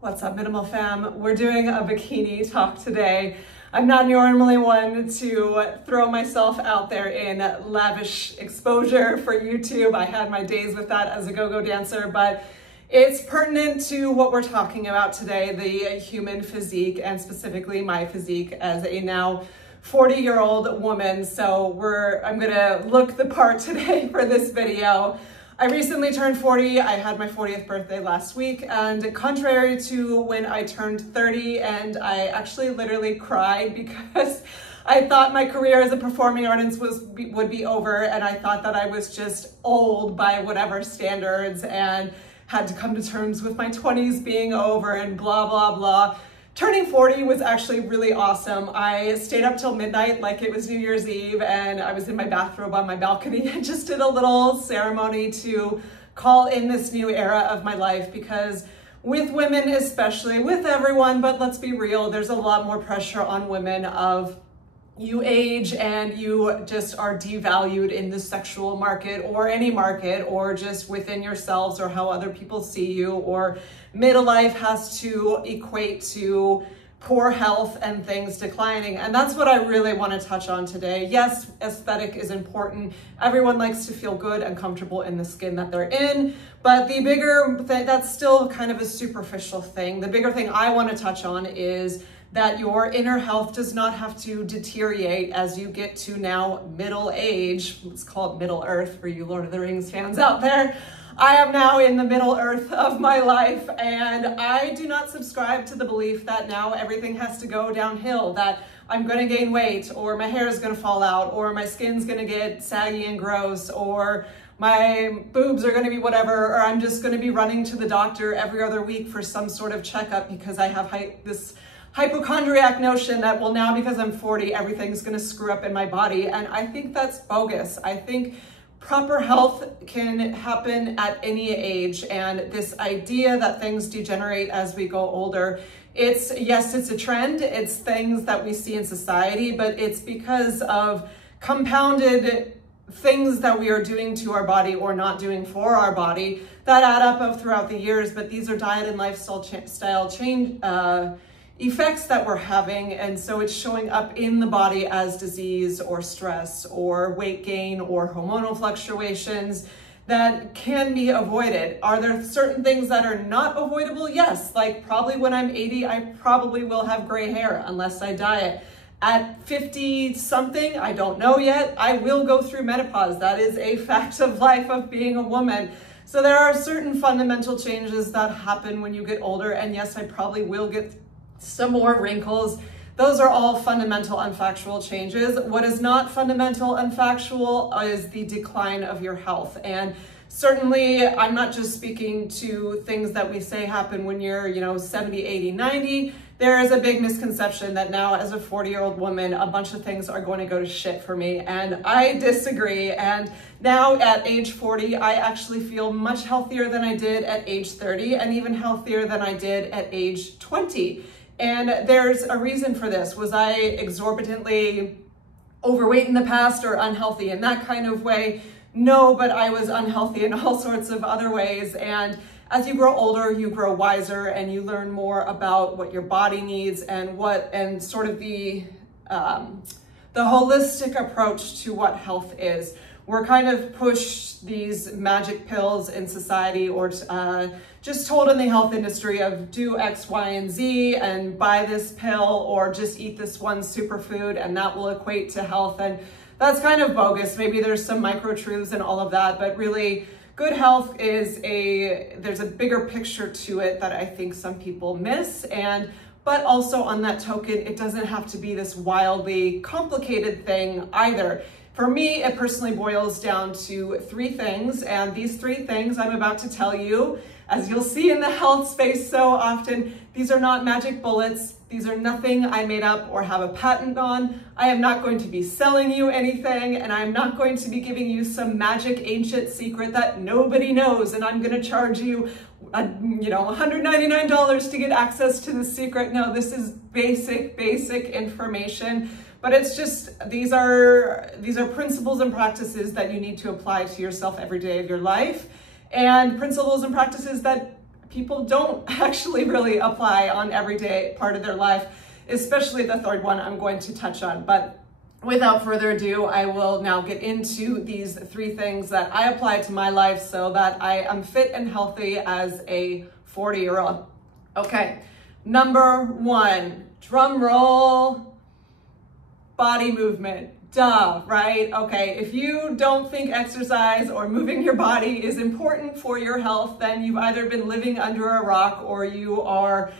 What's up, Minimal Fam? We're doing a bikini talk today. I'm not normally one to throw myself out there in lavish exposure for YouTube. I had my days with that as a go-go dancer, but it's pertinent to what we're talking about today, the human physique, and specifically my physique as a now 40-year-old woman. So I'm gonna look the part today for this video. I recently turned 40. I had my 40th birthday last week, and contrary to when I turned 30, and I actually literally cried because I thought my career as a performing artist would be over, and I thought that I was just old by whatever standards and had to come to terms with my 20s being over and blah, blah, blah. Turning 40 was actually really awesome. I stayed up till midnight like it was New Year's Eve, and I was in my bathrobe on my balcony and just did a little ceremony to call in this new era of my life, because with women, especially with everyone, but let's be real, there's a lot more pressure on women of you age and you just are devalued in the sexual market or any market, or just within yourselves or how other people see you, or middle life has to equate to poor health and things declining. And that's what I really want to touch on today. Yes, aesthetic is important. Everyone likes to feel good and comfortable in the skin that they're in, but the bigger thing, that's still kind of a superficial thing. The bigger thing I want to touch on is that your inner health does not have to deteriorate as you get to now middle age. Let's call it Middle Earth for you Lord of the Rings fans out there. I am now in the Middle Earth of my life, and I do not subscribe to the belief that now everything has to go downhill, that I'm gonna gain weight, or my hair is gonna fall out, or my skin's gonna get saggy and gross, or my boobs are gonna be whatever, or I'm just gonna be running to the doctor every other week for some sort of checkup because I have this hypochondriac notion that, well, now because I'm 40, everything's gonna screw up in my body. And I think that's bogus. I think proper health can happen at any age. And this idea that things degenerate as we go older, yes, it's a trend. It's things that we see in society, but it's because of compounded things that we are doing to our body or not doing for our body that add up throughout the years. But these are diet and lifestyle change effects that we're having, and so it's showing up in the body as disease or stress or weight gain or hormonal fluctuations that can be avoided. Are there certain things that are not avoidable? Yes, like probably when I'm 80, I probably will have gray hair unless I diet. At 50 something, I don't know yet, I will go through menopause. That is a fact of life of being a woman. So there are certain fundamental changes that happen when you get older, and yes, I probably will get some more wrinkles. Those are all fundamental unfactual changes. What is not fundamental unfactual is the decline of your health. And certainly I'm not just speaking to things that we say happen when you're 70, 80, 90. There is a big misconception that now as a 40-year-old woman, a bunch of things are going to go to shit for me. And I disagree. And now at age 40, I actually feel much healthier than I did at age 30, and even healthier than I did at age 20. And there's a reason for this. Was I exorbitantly overweight in the past or unhealthy in that kind of way? No, but I was unhealthy in all sorts of other ways. And as you grow older, you grow wiser and you learn more about what your body needs and sort of the holistic approach to what health is. We're kind of pushed these magic pills in society, or just told in the health industry of do X, Y, and Z and buy this pill, or just eat this one superfood and that will equate to health. And that's kind of bogus. Maybe there's some micro truths and all of that, but really good health there's a bigger picture to it that I think some people miss. But also on that token, it doesn't have to be this wildly complicated thing either. For me, it personally boils down to three things, and these three things I'm about to tell you, as you'll see in the health space so often, these are not magic bullets. These are nothing I made up or have a patent on. I am not going to be selling you anything, and I'm not going to be giving you some magic ancient secret that nobody knows, and I'm gonna charge you $199 to get access to the secret. No, this is basic information. But it's just, these are principles and practices that you need to apply to yourself every day of your life, and principles and practices that people don't actually really apply on everyday part of their life, especially the third one I'm going to touch on. But without further ado, I will now get into these 3 things that I apply to my life so that I am fit and healthy as a 40-year-old. Okay, number 1, drum roll, body movement. Duh, right? Okay, if you don't think exercise or moving your body is important for your health, then you've either been living under a rock or you are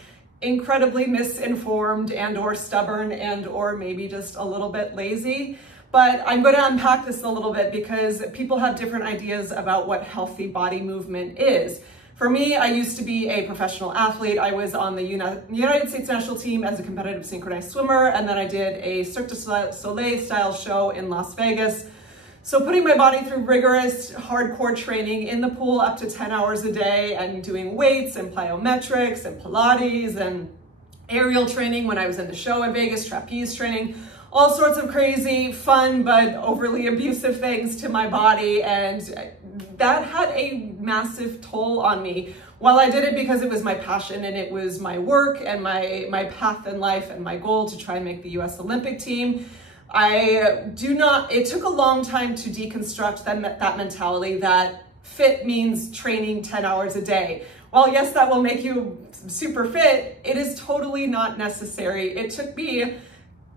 incredibly misinformed and or stubborn and or maybe just a little bit lazy. But I'm going to unpack this a little bit because people have different ideas about what healthy body movement is. For me, I used to be a professional athlete. I was on the United States national team as a competitive synchronized swimmer, and then I did a Cirque du Soleil style show in Las Vegas. So putting my body through rigorous, hardcore training in the pool up to 10 hours a day and doing weights and plyometrics and Pilates and aerial training when I was in the show in Vegas, trapeze training, all sorts of crazy, fun, but overly abusive things to my body. And that had a massive toll on me. While I did it because it was my passion and it was my work and my path in life and my goal to try and make the US Olympic team, it took a long time to deconstruct that mentality that fit means training 10 hours a day. While yes, that will make you super fit, it is totally not necessary. It took me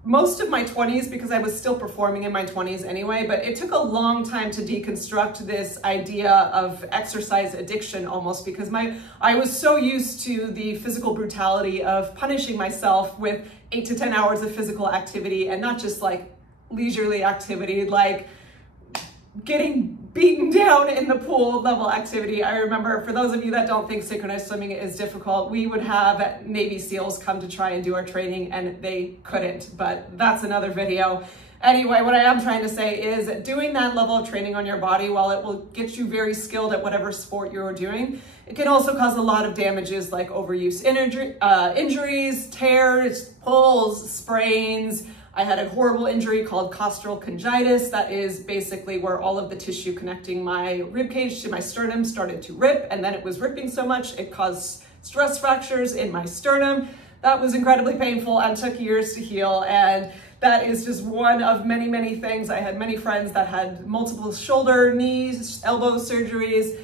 most of my 20s, because I was still performing in my 20s anyway, but it took a long time to deconstruct this idea of exercise addiction almost, because I was so used to the physical brutality of punishing myself with 8 to 10 hours of physical activity, and not just like leisurely activity, like getting beaten down in the pool level activity. I remember, for those of you that don't think synchronized swimming is difficult, we would have Navy SEALs come to try and do our training and they couldn't, but that's another video. Anyway, what I am trying to say is doing that level of training on your body, while it will get you very skilled at whatever sport you're doing, it can also cause a lot of damages like overuse injuries, tears, pulls, sprains. I had a horrible injury called costral congiitis. That is basically where all of the tissue connecting my ribcage to my sternum started to rip, and then it was ripping so much it caused stress fractures in my sternum. That was incredibly painful and took years to heal, and that is just one of many, many things. I had many friends that had multiple shoulder, knees, elbow surgeries.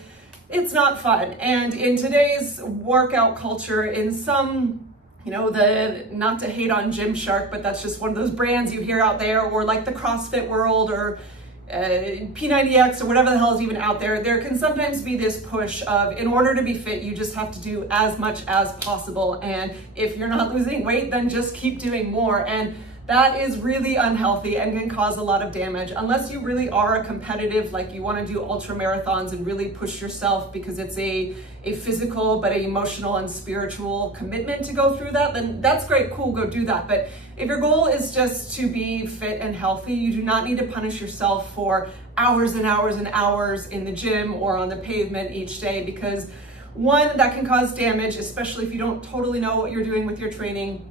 It's not fun. And in today's workout culture, in some, not to hate on Gymshark, but that's just one of those brands you hear out there, or like the CrossFit World or P90X or whatever the hell is even out there, there can sometimes be this push of, in order to be fit, you just have to do as much as possible. And if you're not losing weight, then just keep doing more. And that is really unhealthy and can cause a lot of damage. Unless you really are a competitive, like you want to do ultra marathons and really push yourself because it's a physical but an emotional and spiritual commitment to go through that, then that's great, cool, go do that. But if your goal is just to be fit and healthy, you do not need to punish yourself for hours and hours and hours in the gym or on the pavement each day, because one, that can cause damage, especially if you don't totally know what you're doing with your training.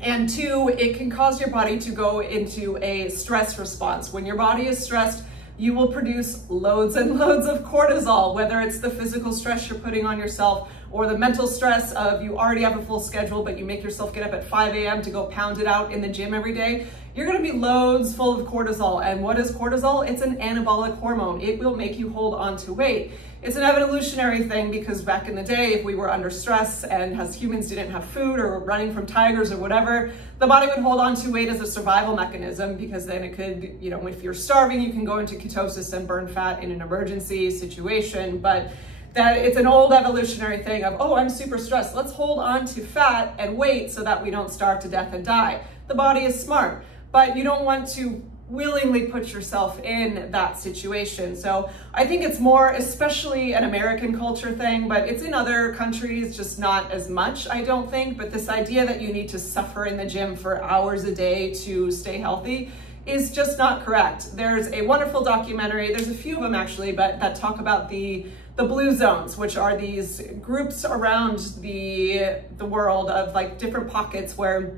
And 2, it can cause your body to go into a stress response. When your body is stressed, you will produce loads and loads of cortisol, whether it's the physical stress you're putting on yourself or the mental stress of you already have a full schedule, but you make yourself get up at 5 a.m. to go pound it out in the gym every day. You're gonna be loads full of cortisol. And what is cortisol? It's an anabolic hormone. It will make you hold on to weight. It's an evolutionary thing, because back in the day, if we were under stress and as humans didn't have food or were running from tigers or whatever, the body would hold on to weight as a survival mechanism, because then it could, if you're starving, you can go into ketosis and burn fat in an emergency situation. But that it's an old evolutionary thing of, oh, I'm super stressed, let's hold on to fat and weight so that we don't starve to death and die. The body is smart, but you don't want to willingly put yourself in that situation. So I think it's more, especially an American culture thing, but it's in other countries, just not as much, I don't think. But this idea that you need to suffer in the gym for hours a day to stay healthy is just not correct. There's a wonderful documentary, there's a few of them actually, but that talk about the blue zones, which are these groups around the world of like different pockets where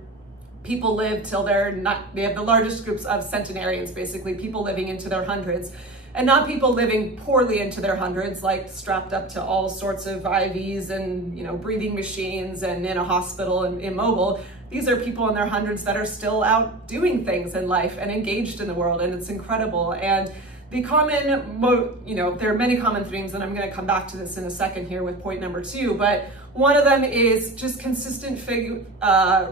people live till they have the largest groups of centenarians, basically people living into their hundreds. and not people living poorly into their hundreds, like strapped up to all sorts of IVs and, you know, breathing machines and in a hospital and immobile. These are people in their hundreds that are still out doing things in life and engaged in the world, and it's incredible. And the common, you know, there are many common themes, and I'm going to come back to this in a second here with point number 2, but one of them is just consistent,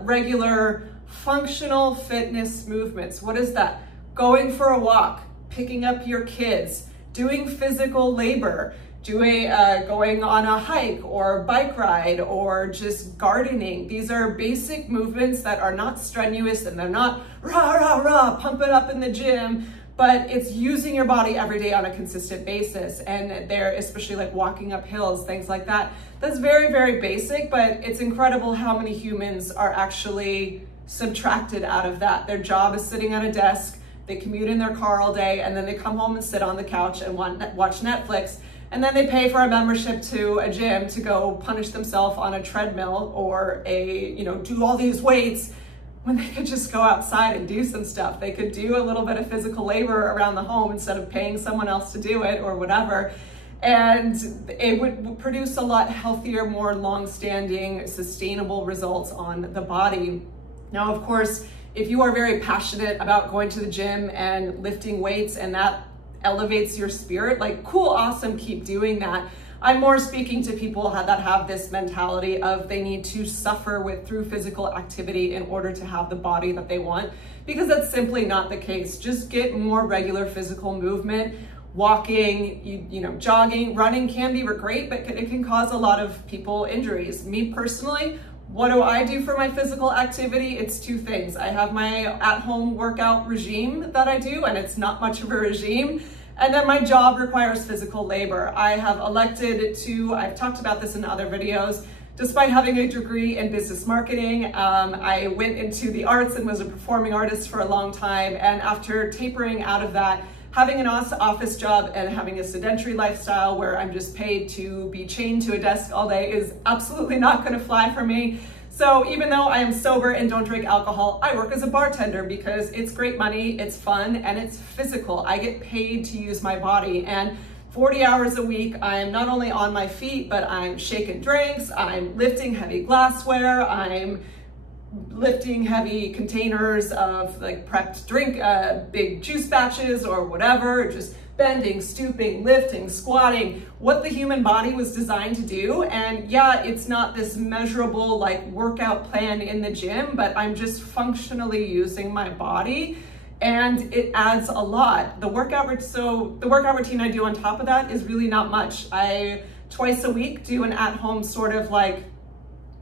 regular, functional fitness movements. What is that? Going for a walk, picking up your kids, doing physical labor, going on a hike or bike ride, or just gardening. These are basic movements that are not strenuous, and they're not rah, rah, rah, pump it up in the gym, but it's using your body every day on a consistent basis. And they're especially like walking up hills, things like that. That's very, very basic, but it's incredible how many humans are actually subtracted out of that. Their job is sitting at a desk, they commute in their car all day, and then they come home and sit on the couch and watch Netflix. And then they pay for a membership to a gym to go punish themselves on a treadmill or do all these weights, when they could just go outside and do some stuff. They could do a little bit of physical labor around the home instead of paying someone else to do it or whatever. And it would produce a lot healthier, more long-standing, sustainable results on the body. Now, of course, if you are very passionate about going to the gym and lifting weights and that elevates your spirit, like cool, awesome, keep doing that. I'm more speaking to people that have this mentality of they need to suffer through physical activity in order to have the body that they want, because that's simply not the case. Just get more regular physical movement. Walking, jogging, running can be great, but it can cause a lot of people injuries. Me personally, what do I do for my physical activity? It's 2 things. I have my at-home workout regime that I do, and it's not much of a regime. And then my job requires physical labor. I have elected to, I've talked about this in other videos, despite having a degree in business marketing, I went into the arts and was a performing artist for a long time. And after tapering out of that, having an office job and having a sedentary lifestyle where I'm just paid to be chained to a desk all day is absolutely not gonna fly for me. So even though I am sober and don't drink alcohol, I work as a bartender because it's great money, it's fun, and it's physical. I get paid to use my body, and 40 hours a week, I'm not only on my feet, but I'm shaking drinks, I'm lifting heavy glassware, I'm lifting heavy containers of like prepped drink, big juice batches or whatever, just bending, stooping, lifting, squatting, what the human body was designed to do. And yeah, it's not this measurable like workout plan in the gym, but I'm just functionally using my body, and it adds a lot. The workout routine I do on top of that is really not much. I twice a week do an at-home sort of like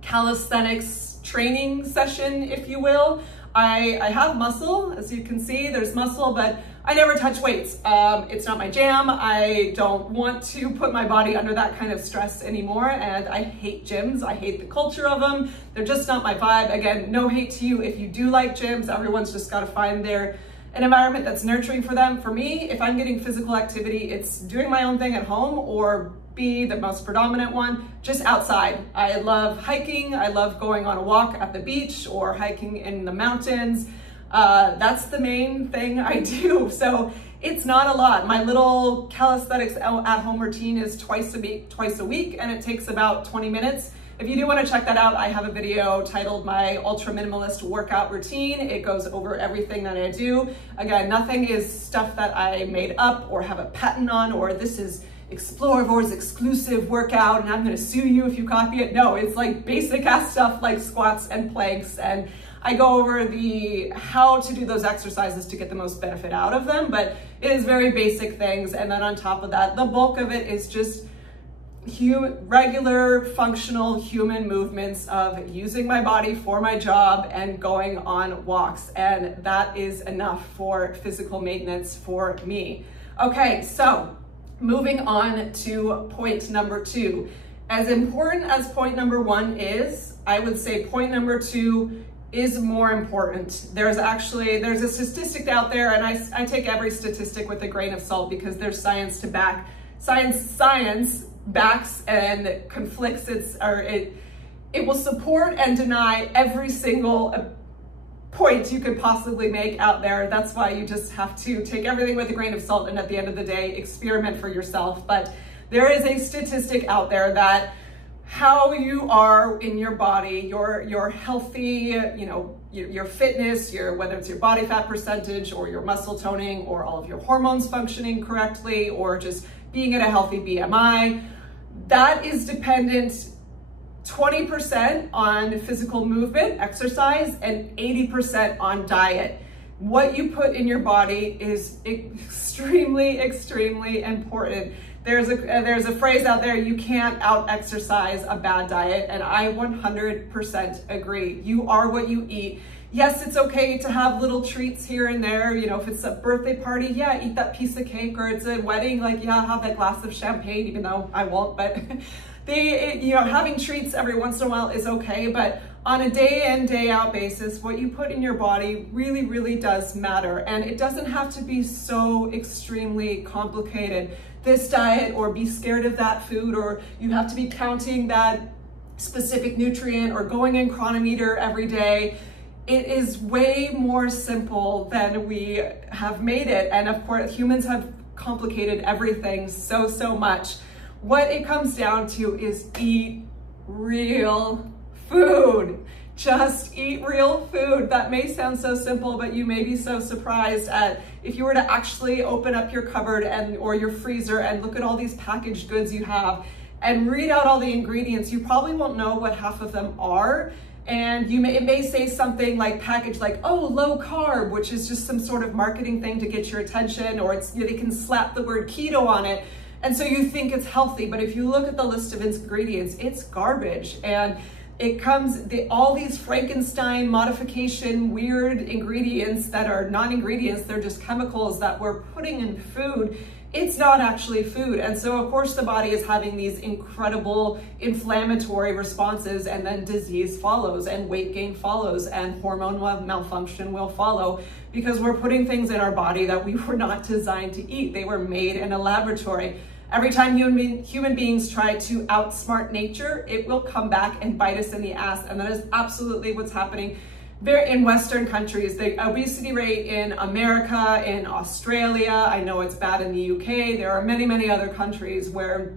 calisthenics training session, if you will. I have muscle, as you can see, there's muscle, but I never touch weights. It's not my jam. I don't want to put my body under that kind of stress anymore, and I hate gyms. I hate the culture of them. They're just not my vibe. Again, no hate to you if you do like gyms. Everyone's just got to find an environment that's nurturing for them. For me, if I'm getting physical activity, it's doing my own thing at home, or be the most predominant one, just outside. I love hiking. I love going on a walk at the beach or hiking in the mountains. That's the main thing I do. So it's not a lot. My little calisthenics at-home routine is twice a week, and it takes about 20 minutes. If you do want to check that out, I have a video titled My Ultra Minimalist Workout Routine. It goes over everything that I do. Again, nothing is stuff that I made up or have a patent on, or this is Explorivore's exclusive workout and I'm gonna sue you if you copy it. No, it's like basic ass stuff like squats and planks, and I go over how to do those exercises to get the most benefit out of them, but it is very basic things. And then on top of that, the bulk of it is just regular functional human movements of using my body for my job and going on walks. And that is enough for physical maintenance for me. Okay, so moving on to point number 2. As important as point number 1 is, I would say point number 2 is more important. There's a statistic out there, and I take every statistic with a grain of salt because there's science to back. Science backs and conflicts it will support and deny every single point you could possibly make out there. That's why you just have to take everything with a grain of salt and at the end of the day, experiment for yourself. But there is a statistic out there that how you are in your body, your healthy, your fitness, whether it's your body fat percentage or your muscle toning or all of your hormones functioning correctly or just being at a healthy BMI, that is dependent 20% on physical movement, exercise, and 80% on diet. What you put in your body is extremely, extremely important. There's a phrase out there, you can't out-exercise a bad diet, and I 100% agree. You are what you eat. Yes, it's okay to have little treats here and there. If it's a birthday party, yeah, eat that piece of cake, or it's a wedding, like, yeah, have that glass of champagne, even though I won't, but having treats every once in a while is okay, but on a day in, day out basis, what you put in your body really, really does matter. And it doesn't have to be so extremely complicated. This diet, or be scared of that food, or you have to be counting that specific nutrient or going in Chronometer every day. It is way more simple than we have made it. And of course, humans have complicated everything so much. What it comes down to is eat real food. Just eat real food. That may sound so simple, but you may be so surprised at if you were to actually open up your cupboard or your freezer and look at all these packaged goods you have and read out all the ingredients, you probably won't know what half of them are. And it may say something like packaged like, oh, low carb, which is just some sort of marketing thing to get your attention, or they can slap the word keto on it. And so you think it's healthy, but if you look at the list of ingredients, it's garbage. And it comes, all these Frankenstein modification, weird ingredients that are non-ingredients, they're just chemicals that we're putting in food. It's not actually food. And so of course the body is having these incredible inflammatory responses, and then disease follows and weight gain follows and hormone malfunction will follow, because we're putting things in our body that we were not designed to eat. They were made in a laboratory. Every time human beings try to outsmart nature, it will come back and bite us in the ass. And that is absolutely what's happening in Western countries. The obesity rate in America, in Australia, I know it's bad in the UK. There are many other countries where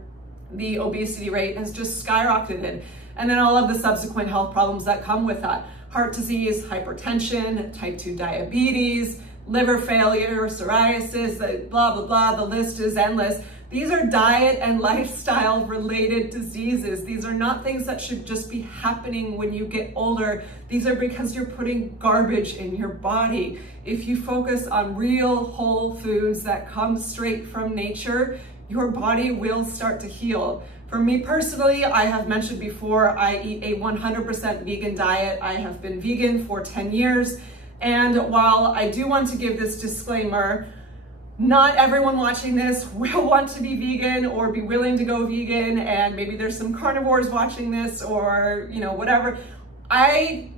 the obesity rate has just skyrocketed. And then all of the subsequent health problems that come with that. Heart disease, hypertension, type 2 diabetes, liver failure, psoriasis, blah, blah, blah. The list is endless. These are diet and lifestyle related diseases. These are not things that should just be happening when you get older. These are because you're putting garbage in your body. If you focus on real whole foods that come straight from nature, your body will start to heal. For me personally, I have mentioned before, I eat a 100% vegan diet. I have been vegan for 10 years. And while I do want to give this disclaimer, not everyone watching this will want to be vegan or be willing to go vegan, and maybe there's some carnivores watching this, or whatever. I'm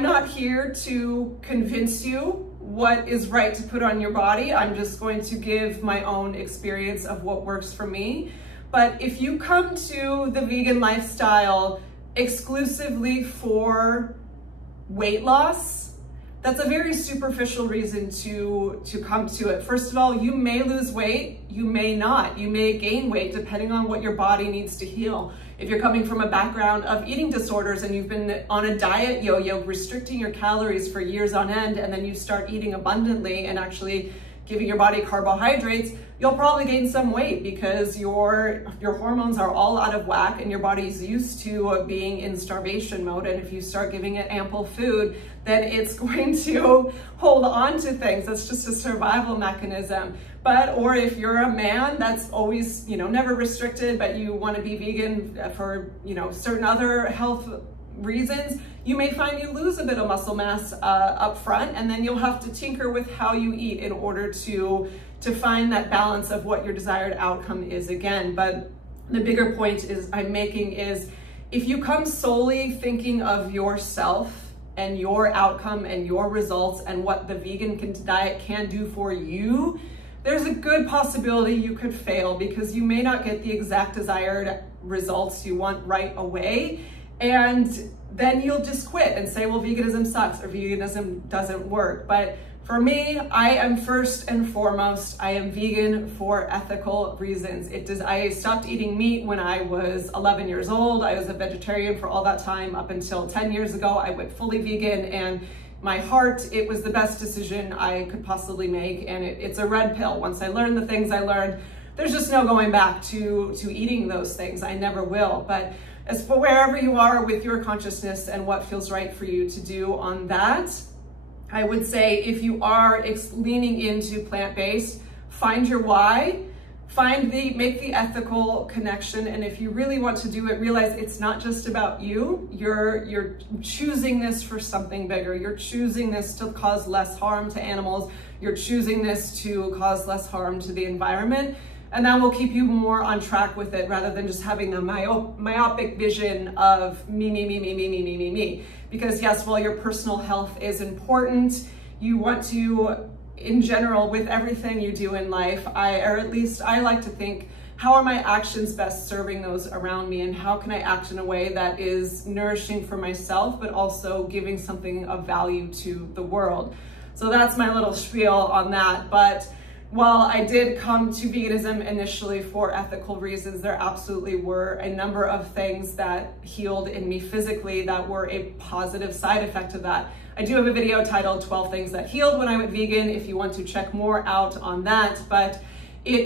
not here to convince you what is right to put on your body. I'm just going to give my own experience of what works for me. But if you come to the vegan lifestyle exclusively for weight loss, that's a very superficial reason to come to it. First of all, you may lose weight, you may not. You may gain weight depending on what your body needs to heal. If you're coming from a background of eating disorders and you've been on a diet yo-yo, restricting your calories for years on end, and then you start eating abundantly and actually giving your body carbohydrates, you'll probably gain some weight because your hormones are all out of whack and your body's used to being in starvation mode. And if you start giving it ample food, then it's going to hold on to things. That's just a survival mechanism. Or if you're a man that's always, never restricted, but you want to be vegan for, certain other health reasons, you may find you lose a bit of muscle mass up front, and then you'll have to tinker with how you eat in order to find that balance of what your desired outcome is again. But the bigger point I'm making is, if you come solely thinking of yourself and your outcome and your results and what the vegan diet can do for you, there's a good possibility you could fail, because you may not get the exact desired results you want right away. And then you'll just quit and say, well, veganism sucks or veganism doesn't work. But for me, I am first and foremost, I am vegan for ethical reasons. I stopped eating meat when I was 11 years old. I was a vegetarian for all that time up until 10 years ago. I went fully vegan, and my heart, it was the best decision I could possibly make. And it's a red pill. Once I learned the things I learned, there's just no going back to eating those things. I never will. But as for wherever you are with your consciousness and what feels right for you to do on that, I would say if you are leaning into plant-based, find your why, make the ethical connection. And if you really want to do it, realize it's not just about you. You're choosing this for something bigger. You're choosing this to cause less harm to animals. You're choosing this to cause less harm to the environment. And that will keep you more on track with it rather than just having a myopic vision of me. Because yes, while your personal health is important, you want to, in general, with everything you do in life, or at least I like to think, how are my actions best serving those around me, and how can I act in a way that is nourishing for myself, but also giving something of value to the world. So that's my little spiel on that. But while I did come to veganism initially for ethical reasons, there absolutely were a number of things that healed in me physically that were a positive side effect of that. I do have a video titled 12 Things That Healed When I Went Vegan if you want to check more out on that. But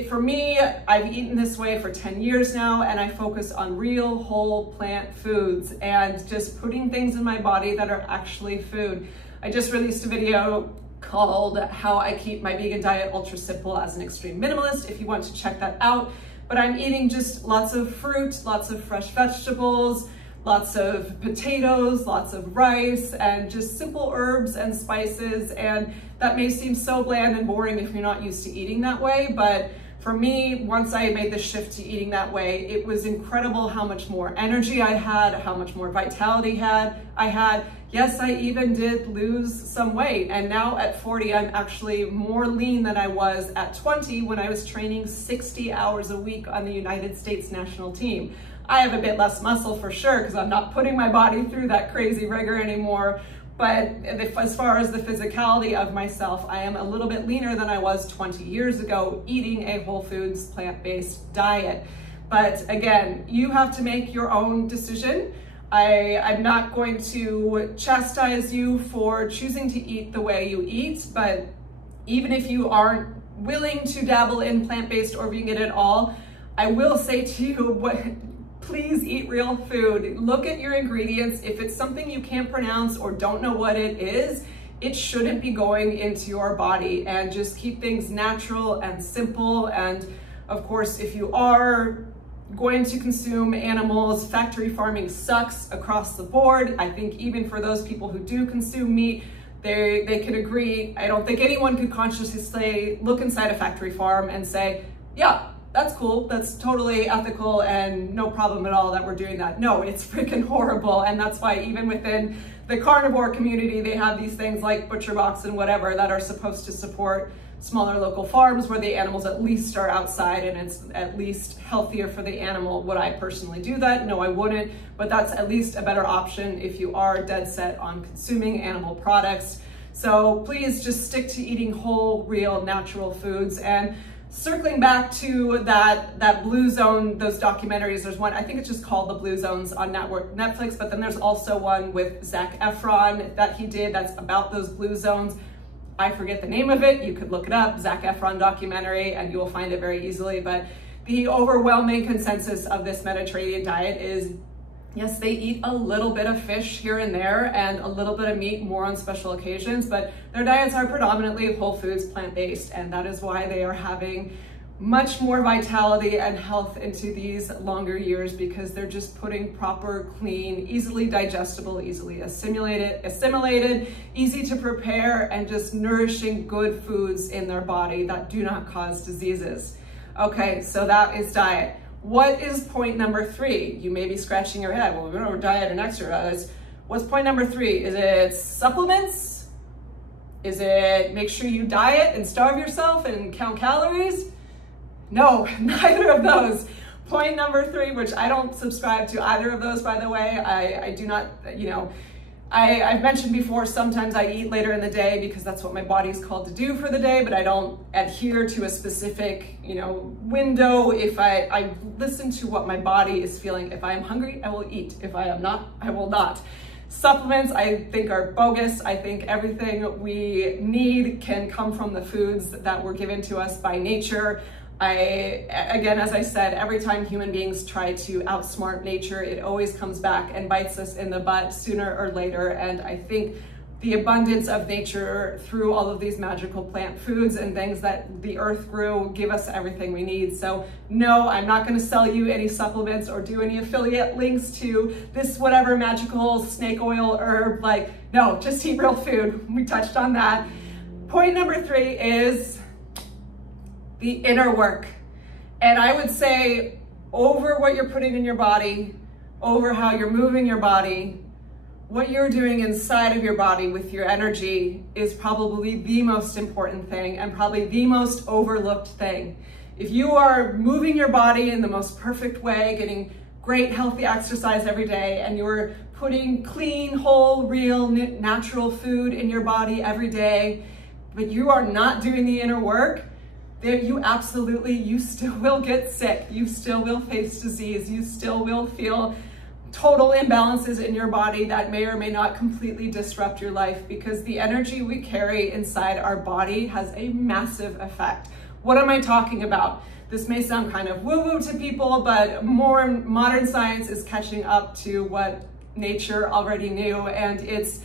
for me, I've eaten this way for 10 years now, and I focus on real whole plant foods and just putting things in my body that are actually food. I just released a video called How I Keep My Vegan Diet Ultra Simple as an Extreme Minimalist, if you want to check that out. But I'm eating just lots of fruit, lots of fresh vegetables, lots of potatoes, lots of rice, and just simple herbs and spices. And that may seem so bland and boring if you're not used to eating that way, but for me, once I made the shift to eating that way, it was incredible how much more energy I had, how much more vitality I had. Yes, I even did lose some weight. And now at 40, I'm actually more lean than I was at 20 when I was training 60 hours a week on the United States national team. I have a bit less muscle for sure because I'm not putting my body through that crazy rigor anymore. But as far as the physicality of myself, I am a little bit leaner than I was 20 years ago, eating a whole foods, plant-based diet. But again, you have to make your own decision. I'm not going to chastise you for choosing to eat the way you eat, but even if you aren't willing to dabble in plant-based or vegan at all, I will say to you, please eat real food. Look at your ingredients. If it's something you can't pronounce or don't know what it is, it shouldn't be going into your body, and just keep things natural and simple. And of course, if you are going to consume animals, factory farming sucks across the board. I think even for those people who do consume meat, they can agree. I don't think anyone could consciously look inside a factory farm and say, yeah, that's cool, that's totally ethical and no problem at all that we're doing that. No, it's freaking horrible. And that's why even within the carnivore community, they have these things like ButcherBox and whatever that are supposed to support smaller local farms where the animals at least are outside and it's at least healthier for the animal. Would I personally do that? No, I wouldn't, but that's at least a better option if you are dead set on consuming animal products. So please just stick to eating whole, real, natural foods. And circling back to that Blue Zone, those documentaries, there's one, I think it's just called The Blue Zones on Netflix, but then there's also one with Zac Efron that he did that's about those blue zones. I forget the name of it. You could look it up, Zac Efron documentary, and you will find it very easily. But the overwhelming consensus of this Mediterranean diet is, yes, they eat a little bit of fish here and there and a little bit of meat more on special occasions, but their diets are predominantly whole foods, plant-based, and that is why they are having much more vitality and health into these longer years, because they're just putting proper, clean, easily digestible, easily assimilated, easy to prepare, and just nourishing good foods in their body that do not cause diseases. Okay, so that is diet. What is point number 3? You may be scratching your head. Well, we're over diet and exercise. What's point number 3? Is it supplements? Is it make sure you diet and starve yourself and count calories? No, neither of those. Point number 3, which I don't subscribe to either of those, by the way. I do not, you know, I've mentioned before, sometimes I eat later in the day because that's what my body's called to do for the day, but I don't adhere to a specific, you know, window. If I listen to what my body is feeling. If I am hungry, I will eat. If I am not, I will not. Supplements, I think, are bogus. I think everything we need can come from the foods that were given to us by nature. Again, as I said, every time human beings try to outsmart nature, it always comes back and bites us in the butt sooner or later. And I think the abundance of nature through all of these magical plant foods and things that the earth grew give us everything we need. So no, I'm not going to sell you any supplements or do any affiliate links to this whatever magical snake oil herb. Like, no, just eat real food. We touched on that. Point number 3 is the inner work. And I would say over what you're putting in your body, over how you're moving your body, what you're doing inside of your body with your energy is probably the most important thing and probably the most overlooked thing. If you are moving your body in the most perfect way, getting great healthy exercise every day, and you're putting clean, whole, real, natural food in your body every day, but you are not doing the inner work, you still will get sick. You still will face disease. You still will feel total imbalances in your body that may or may not completely disrupt your life, because the energy we carry inside our body has a massive effect. What am I talking about? This may sound kind of woo-woo to people, but more modern science is catching up to what nature already knew, and it's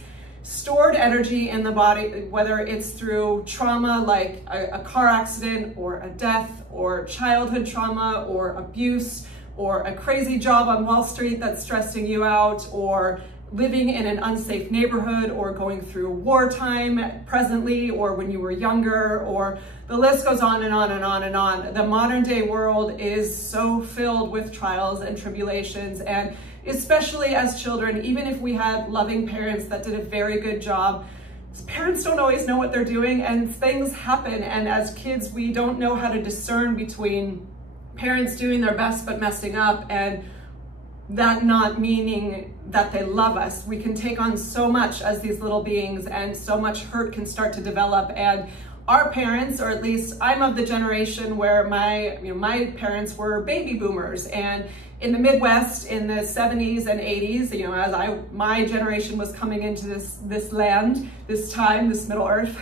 stored energy in the body, whether it's through trauma like a car accident or a death or childhood trauma or abuse or a crazy job on Wall Street that's stressing you out, or living in an unsafe neighborhood, or going through wartime presently or when you were younger, or the list goes on and on and on and on. The modern day world is so filled with trials and tribulations, and especially as children, even if we had loving parents that did a very good job, parents don't always know what they're doing and things happen. And as kids, we don't know how to discern between parents doing their best but messing up and that not meaning that they love us. We can take on so much as these little beings, and so much hurt can start to develop. And our parents, or at least I'm of the generation where my parents were baby boomers, and in the Midwest in the 70s and 80s, as my generation was coming into this land, this time, this Middle Earth,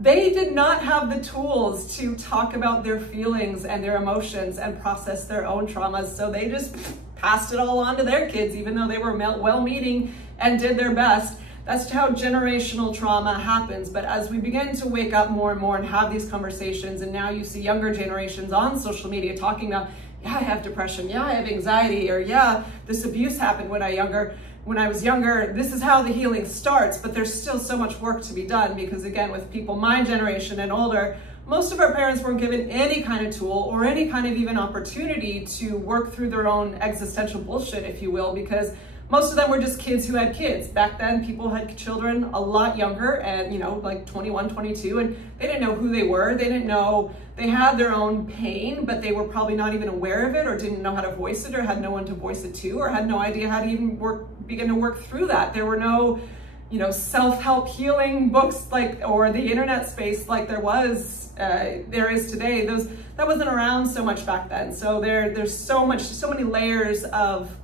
they did not have the tools to talk about their feelings and their emotions and process their own traumas. So they just passed it all on to their kids, even though they were well-meaning and did their best. That's how generational trauma happens. But as we begin to wake up more and more and have these conversations, and now you see younger generations on social media talking about, yeah, I have depression, yeah, I have anxiety, or yeah, this abuse happened when I was younger, this is how the healing starts. But there's still so much work to be done, because again, with people my generation and older, most of our parents weren't given any kind of tool or any kind of even opportunity to work through their own existential bullshit, if you will, because most of them were just kids who had kids. Back then, people had children a lot younger, and like 21, 22, and they didn't know who they were. They didn't know, they had their own pain, but they were probably not even aware of it, or didn't know how to voice it, or had no one to voice it to, or had no idea how to even begin to work through that. There were no, self-help healing books or the internet space like there is today. That wasn't around so much back then. So there's so many layers of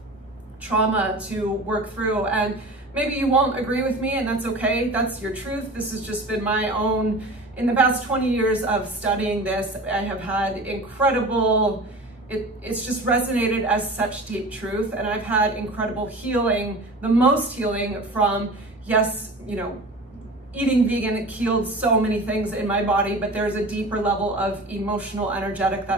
trauma to work through, and maybe you won't agree with me, and that's okay. That's your truth. This has just been my own. In the past 20 years of studying this, I have had incredible, it's just resonated as such deep truth, and I've had incredible healing, the most healing from, yes, eating vegan, it healed so many things in my body, but there's a deeper level of emotional, energetic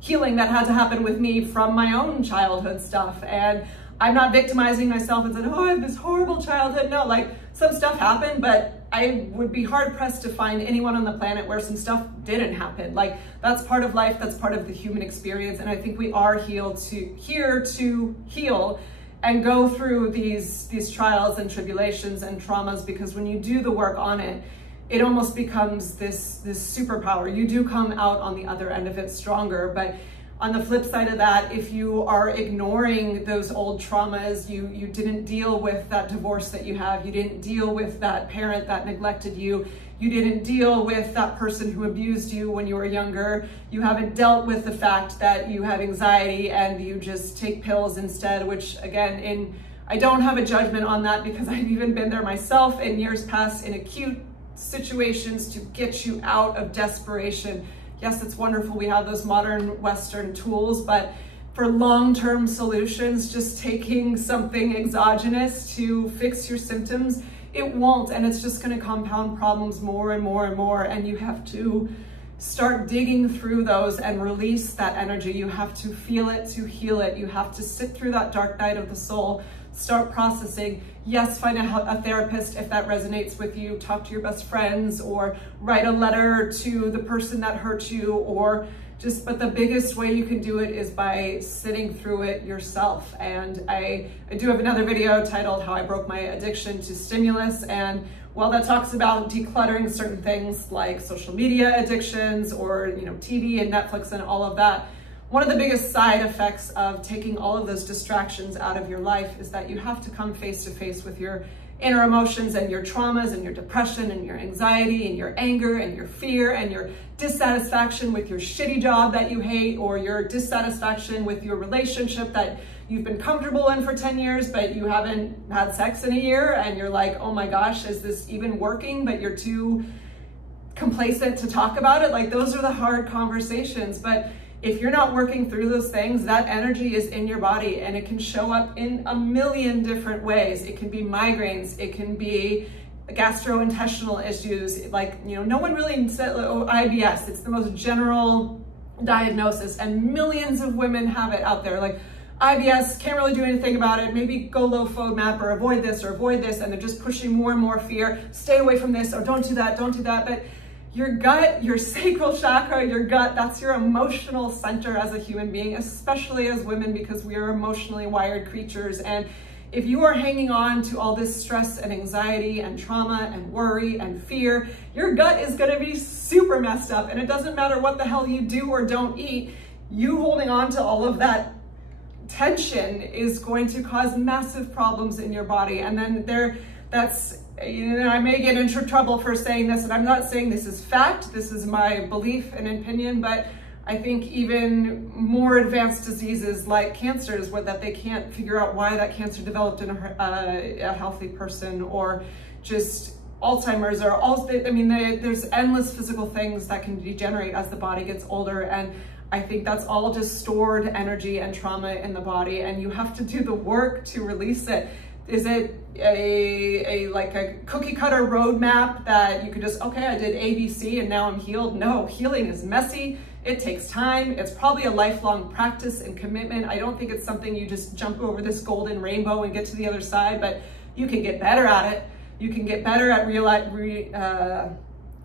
healing that had to happen with me from my own childhood stuff. And I'm not victimizing myself and saying, oh, I have this horrible childhood. No, some stuff happened, but I would be hard pressed to find anyone on the planet where some stuff didn't happen. That's part of life, that's part of the human experience. And I think we are here to heal and go through these trials and tribulations and traumas, because when you do the work on it, it almost becomes this superpower. You do come out on the other end of it stronger. But on the flip side of that, if you are ignoring those old traumas, you didn't deal with that divorce that you have, you didn't deal with that parent that neglected you, you didn't deal with that person who abused you when you were younger, you haven't dealt with the fact that you have anxiety and you just take pills instead, which again, I don't have a judgment on that because I've even been there myself in years past in acute situations to get you out of desperation. Yes, it's wonderful we have those modern Western tools, but for long-term solutions, just taking something exogenous to fix your symptoms, it won't, and it's just going to compound problems more and more and more, and you have to start digging through those and release that energy. You have to feel it to heal it. You have to sit through that dark night of the soul, start processing. Yes, find a therapist if that resonates with you, talk to your best friends, or write a letter to the person that hurt you, or but the biggest way you can do it is by sitting through it yourself. And I do have another video titled How I Broke My Addiction to Stimulus. And while that talks about decluttering certain things like social media addictions or TV and Netflix and all of that, one of the biggest side effects of taking all of those distractions out of your life is that you have to come face to face with your inner emotions and your traumas and your depression and your anxiety and your anger and your fear and your dissatisfaction with your shitty job that you hate, or your dissatisfaction with your relationship that you've been comfortable in for 10 years, but you haven't had sex in a year, and you're like, oh my gosh, is this even working? But you're too complacent to talk about it. Like, those are the hard conversations. But if you're not working through those things, that energy is in your body, and it can show up in a million different ways. It can be migraines, it can be gastrointestinal issues, like, no one really said, oh, IBS, it's the most general diagnosis, and millions of women have it out there. Like, IBS, can't really do anything about it, maybe go low FODMAP or avoid this, and they're just pushing more and more fear, stay away from this, or don't do that. But your gut, your sacral chakra, your gut, that's your emotional center as a human being, especially as women, because we are emotionally wired creatures. And if you are hanging on to all this stress and anxiety and trauma and worry and fear, your gut is going to be super messed up. And it doesn't matter what the hell you do or don't eat, you holding on to all of that tension is going to cause massive problems in your body. And then I may get into trouble for saying this, and I'm not saying this is fact, this is my belief and opinion, but I think even more advanced diseases like cancers, that they can't figure out why that cancer developed in a healthy person, or just Alzheimer's, or there's endless physical things that can degenerate as the body gets older. And I think that's all just stored energy and trauma in the body, and you have to do the work to release it. Is it like a cookie cutter roadmap that you could just, okay, I did ABC and now I'm healed? No, healing is messy. It takes time. It's probably a lifelong practice and commitment. I don't think it's something you just jump over this golden rainbow and get to the other side, but you can get better at it. You can get better at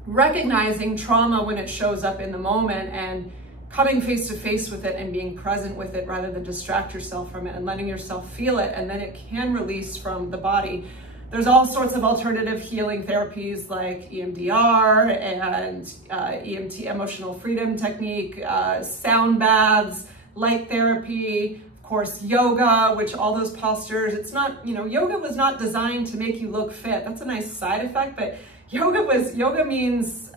recognizing trauma when it shows up in the moment, and coming face to face with it and being present with it rather than distract yourself from it, and letting yourself feel it, and then it can release from the body. There's all sorts of alternative healing therapies like EMDR and EMT, emotional freedom technique, sound baths, light therapy, of course, yoga, which all those postures, it's not, yoga was not designed to make you look fit. That's a nice side effect, but yoga means,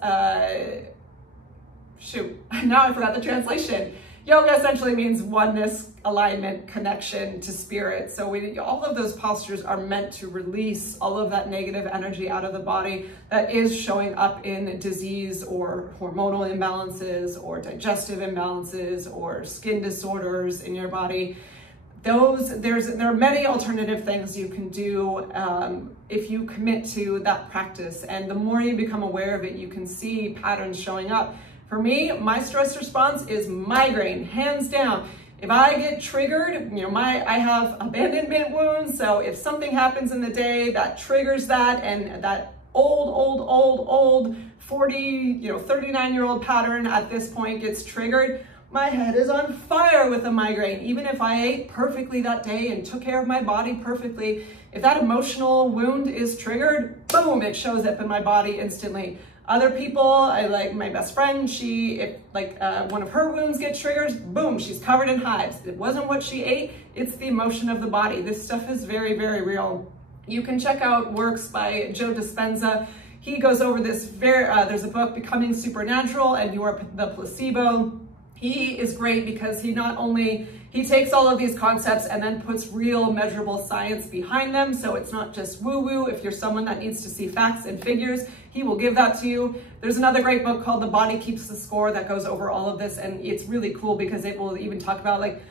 shoot, now I forgot the translation. Yoga essentially means oneness, alignment, connection to spirit. So all of those postures are meant to release all of that negative energy out of the body that is showing up in disease or hormonal imbalances or digestive imbalances or skin disorders in your body. There are many alternative things you can do if you commit to that practice. And the more you become aware of it, you can see patterns showing up. For me, my stress response is migraine, hands down. If I get triggered, I have abandonment wounds, so if something happens in the day that triggers that, and that old 40, 39-year-old pattern at this point gets triggered, my head is on fire with a migraine. Even if I ate perfectly that day and took care of my body perfectly, if that emotional wound is triggered, boom, it shows up in my body instantly. Other people, I like my best friend, if one of her wounds get triggered, boom, she's covered in hives. It wasn't what she ate, it's the emotion of the body. This stuff is very, very real. You can check out works by Joe Dispenza. He goes over this there's a book, Becoming Supernatural and You're the Placebo. He is great because he takes all of these concepts and then puts real measurable science behind them. So it's not just woo-woo. If you're someone that needs to see facts and figures, he will give that to you. There's another great book called The Body Keeps the Score that goes over all of this. And it's really cool because it will even talk about like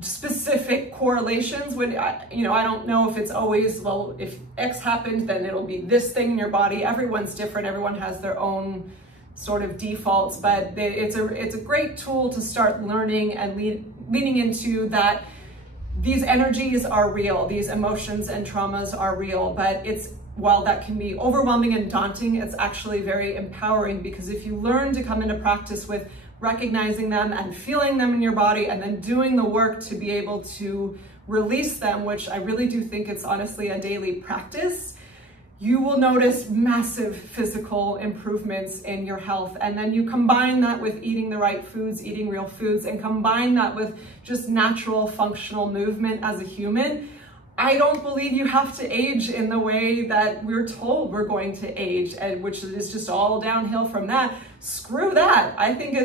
specific correlations when, I don't know if it's always, well, if X happened, then it'll be this thing in your body. Everyone's different. Everyone has their own sort of defaults, but it's a great tool to start learning and leaning into that these energies are real, these emotions and traumas are real, but while that can be overwhelming and daunting, it's actually very empowering, because if you learn to come into practice with recognizing them and feeling them in your body and then doing the work to be able to release them, which I really do think it's honestly a daily practice, you will notice massive physical improvements in your health. And then you combine that with eating the right foods, eating real foods, and combine that with just natural functional movement as a human. I don't believe you have to age in the way that we're told we're going to age, and which is just all downhill from that. Screw that. I think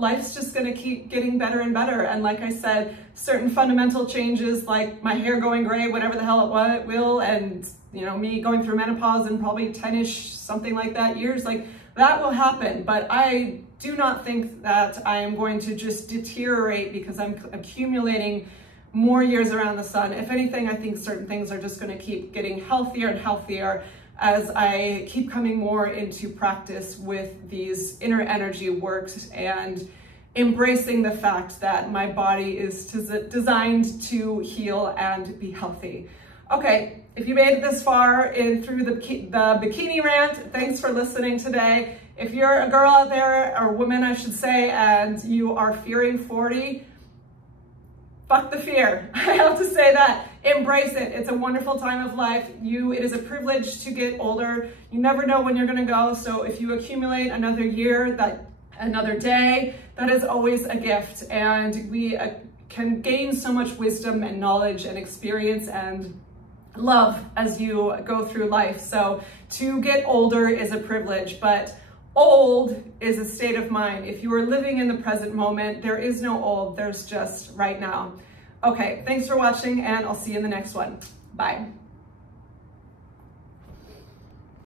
life's just gonna keep getting better and better. And like I said, certain fundamental changes like my hair going gray, whatever the hell it will, and me going through menopause in probably 10-ish, something like that, years, like that will happen. But I do not think that I am going to just deteriorate because I'm accumulating more years around the sun. If anything, I think certain things are just going to keep getting healthier and healthier as I keep coming more into practice with these inner energy works and embracing the fact that my body is designed to heal and be healthy. Okay, if you made it this far through the bikini rant, thanks for listening today. If you're a girl out there, or woman I should say, and you are fearing 40, fuck the fear. I have to say that. Embrace it. It's a wonderful time of life. It is a privilege to get older. You never know when you're gonna go. So if you accumulate another year, another day, that is always a gift. And we can gain so much wisdom and knowledge and experience and love as you go through life. So to get older is a privilege, but old is a state of mind. If you are living in the present moment, there is no old, there's just right now. Okay, thanks for watching, and I'll see you in the next one. Bye.